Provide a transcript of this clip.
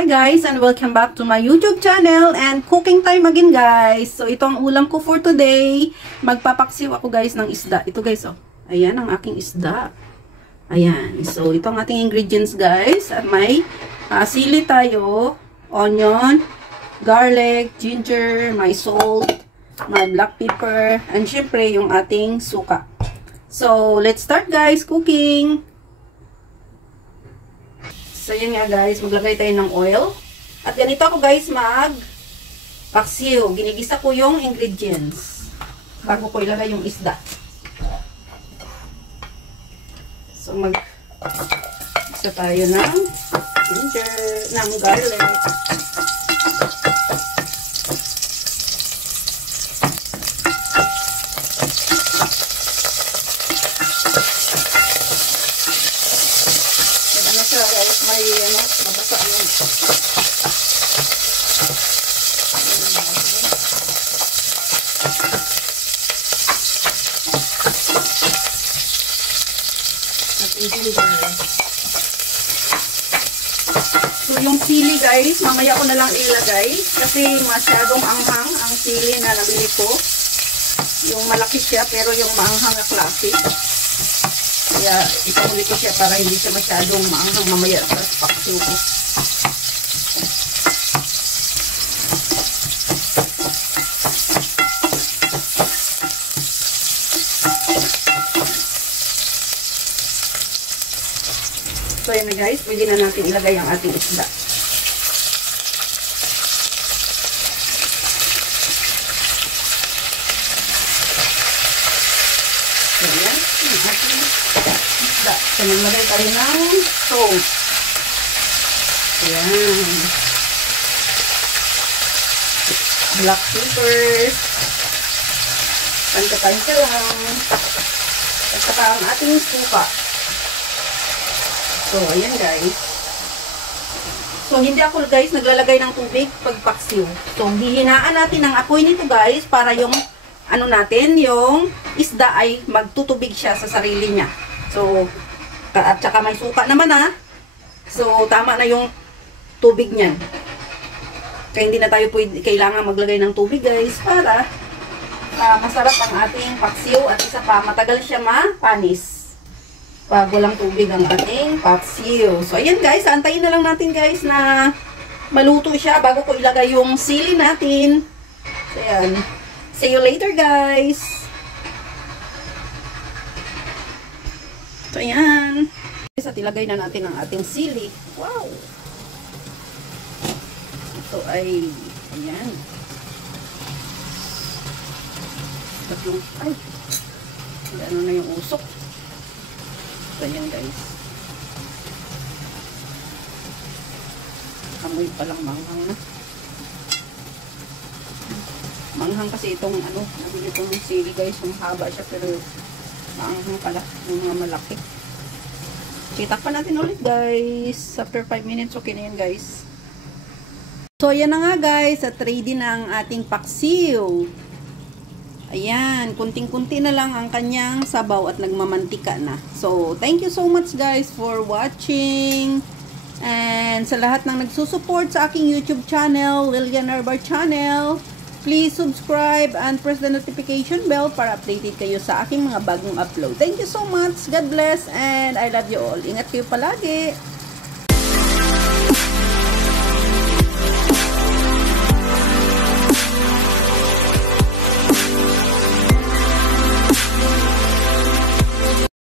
Hi guys, and welcome back to my YouTube channel and cooking time again guys. So ito ang ulam ko for today. Magpapaksiw ako guys ng isda. Ito guys oh. Ayan ang aking isda. Ayan. So ito ang ating ingredients guys. At may sili tayo, onion, garlic, ginger, may salt, may black pepper, and syempre yung ating suka. So let's start guys cooking. So, yun nga guys, maglagay tayo ng oil. At ganito ako guys paksiw. Ginigisa ko yung ingredients bago ko ilagay yung isda. So, mag-isa tayo ng ginger, ng garlic. May mabasa yun. So yung sili guys, mamaya ko na lang ilagay kasi masyadong anghang ang sili na nabili ko. Yung malaki siya pero yung maanghang na klase. Kaya ipahuli ko siya para hindi siya masyadong maanghang mamaya sa paksiw ko. So yun na guys, pwede na natin ilagay ang ating isda. So yan, ang ating isda. So naglagay tayo ng salt. Ayan. Black pepper. Pantay-pantay lang. At saka ang ating suka. So, ayan guys. So, hindi ako guys naglalagay ng tubig pag paksiw. So, hihinaan natin ang apoy nito guys para yung ano natin, yung isda ay magtutubig siya sa sarili niya. So, at saka may suka naman So, tama na yung tubig niyan. Kaya hindi na tayo kailangan maglagay ng tubig guys para masarap ang ating paksiw at isa pa matagal siya mapanis. Pag walang tubig ang ating paksiw. So, ayan guys, antayin na lang natin guys na maluto siya bago ko ilagay yung sili natin. So, ayan. See you later guys. So, ayan. At ilagay na natin ang ating sili. Wow! Ito ay, ayan. Ay, ano na yung usok. So, ayan guys. Amoy palang manghang na. Manghang kasi itong nabili itong sili guys. Yung haba siya pero manghang pala. Yung mga malaki. Takpan natin ulit guys. After 5 minutes, okay na yan guys. So, ayan na nga guys. At ready na ang ating paksiw. Ayan, kunting-kunti na lang ang kanyang sabaw at nagmamantika na. So, thank you so much guys for watching. And sa lahat ng nagsusupport sa aking YouTube channel, Lilian Arbar Channel, please subscribe and press the notification bell para updated kayo sa aking mga bagong upload. Thank you so much. God bless and I love you all. Ingat kayo palagi.